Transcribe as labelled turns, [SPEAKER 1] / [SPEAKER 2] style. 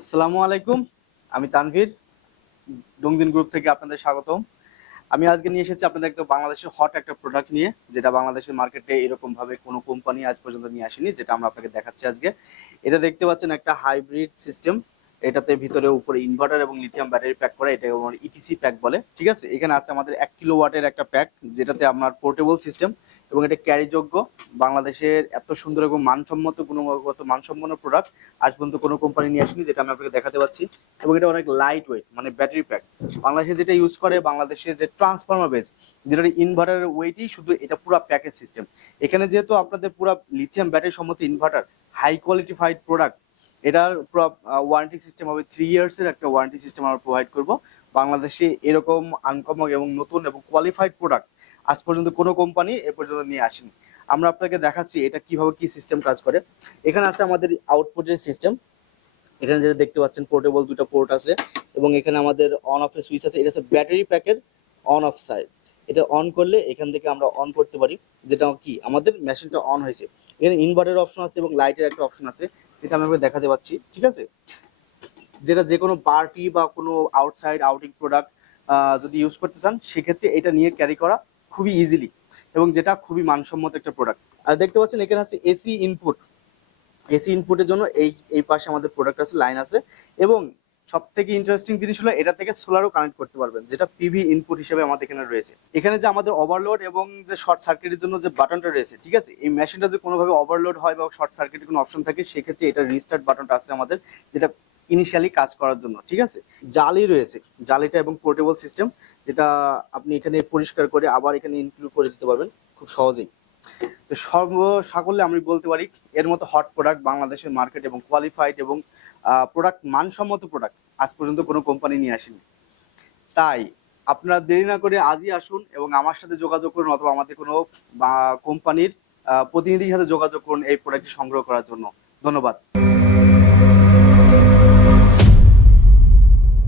[SPEAKER 1] আসসালামু আলাইকুম, আমি তানভীর, ডংদিন গ্রুপ থেকে আপনাদের স্বাগতম। আমি আজকে নিয়ে এসেছি আপনাদের একটা বাংলাদেশের হট একটা প্রোডাক্ট নিয়ে, যেটা বাংলাদেশের মার্কেটে এরকমভাবে কোনো কোম্পানি আজ পর্যন্ত নিয়ে আসেনি, যেটা আমরা আপনাকে দেখাচ্ছি আজকে। এটা দেখতে পাচ্ছেন একটা হাইব্রিড সিস্টেম এটাতে ভিতরে উপরে ইনভার্টার এবং লিথিয়াম ব্যাটারি প্যাক করা এটা ইটিসি প্যাক বলে, ঠিক আছে? এখানে আছে আমাদের এক কিলো ওয়াটের একটা প্যাক যেটাতে আপনার পোর্টেবল সিস্টেম এবং এটা ক্যারিযোগ্য বাংলাদেশের এত সুন্দর এবং মানসম্মত, গুণগত, মানসম্পন্ন প্রোডাক্ট আজ পর্যন্ত কোনো কোম্পানি নিয়ে আসেনি, যেটা আমি আপনাকে দেখাতে পাচ্ছি। এবং এটা অনেক লাইট ওয়েট মানে ব্যাটারি প্যাক বাংলাদেশে যেটা ইউজ করে, বাংলাদেশে যে ট্রান্সফর্মার বেস যেটা ইনভার্টারের ওয়েটই শুধু এটা পুরো প্যাকেজ সিস্টেম এখানে যেহেতু আপনাদের পুরো লিথিয়াম ব্যাটারি সম্মত ইনভার্টার হাই কোয়ালিটিফাইড প্রোডাক্ট এটার ওয়ারেন্টি সিস্টেম হবে থ্রি ইয়ার্স এর একটা ওয়ারেন্টি সিস্টেম আমরা প্রোভাইড করব। বাংলাদেশে এরকম আনকমন এবং নতুন এবং কোয়ালিফাইড প্রোডাক্ট আজ পর্যন্ত কোনো কোম্পানি এ পর্যন্ত নিয়ে আসেনি। আমরা আপনাকে দেখাচ্ছি এটা কীভাবে কি সিস্টেম কাজ করে। এখানে আছে আমাদের আউটপুটের সিস্টেম এখানে যেটা দেখতে পাচ্ছেন পোর্টেবল দুটো পোর্ট আছে এবং এখানে আমাদের অন অফের সুইচ আছে। এটা হচ্ছে ব্যাটারি প্যাকের অন অফ সাইড এটা অন করলে এখান থেকে আমরা অন করতে পারি। যেটা কি? আমাদের মেশিনটা অন হয়েছে। এখানে ইনভার্টার অপশন আছে এবং লাইটের একটা অপশন আছে যেটা আমি দেখাতে পাচ্ছি, ঠিক আছে? যেটা যে কোনো পার্টি বা কোনো আউটসাইড আউটিং প্রোডাক্ট যদি ইউজ করতে চান, সেক্ষেত্রে এটা নিয়ে ক্যারি করা খুবই ইজিলি এবং যেটা খুবই মানসম্মত একটা প্রোডাক্ট আর দেখতে পাচ্ছেন, এখানে আছে এসি ইনপুট এসি ইনপুটের জন্য এই এই পাশে আমাদের প্রোডাক্ট আছে লাইন আছে এবং সব থেকে ইন্টারেস্টিং জিনিস হলো এটা থেকে সোলারও কানেক্ট করতে পারবেন, যেটা পিভি ইনপুট হিসেবে আমাদের এখানে রয়েছে। এখানে যে আমাদের ওভারলোড এবং যে শর্ট সার্কিটের জন্য যে বাটনটা রয়েছে, ঠিক আছে? এই মেশিনটা যদি কোনোভাবে ওভারলোড হয় বা শর্ট সার্কিটের কোনো অপশন থাকে, সেক্ষেত্রে এটা রিস্টার্ট বাটনটা আছে আমাদের, যেটা ইনিশিয়ালি কাজ করার জন্য, ঠিক আছে? জালি রয়েছে, জালিটা এবং পোর্টেবল সিস্টেম যেটা আপনি এখানে পরিষ্কার করে আবার এখানে ইনক্লুড করে দিতে পারবেন খুব সহজেই। সর্ব সাকল্যে আমি বলতে পারি, এর মতো হট প্রোডাক্ট বাংলাদেশের মার্কেট এবং কোয়ালিফাইড এবং প্রোডাক্ট মানসম্মত প্রোডাক্ট আজ পর্যন্ত কোনো কোম্পানি নিয়ে আসেনি। তাই আপনারা দেরি না করে আজই আসুন এবং আমার সাথে যোগাযোগ করুন অথবা আমাদের কোনো কোম্পানির প্রতিনিধির সাথে যোগাযোগ করুন এই প্রোডাক্টটি সংগ্রহ করার জন্য। ধন্যবাদ।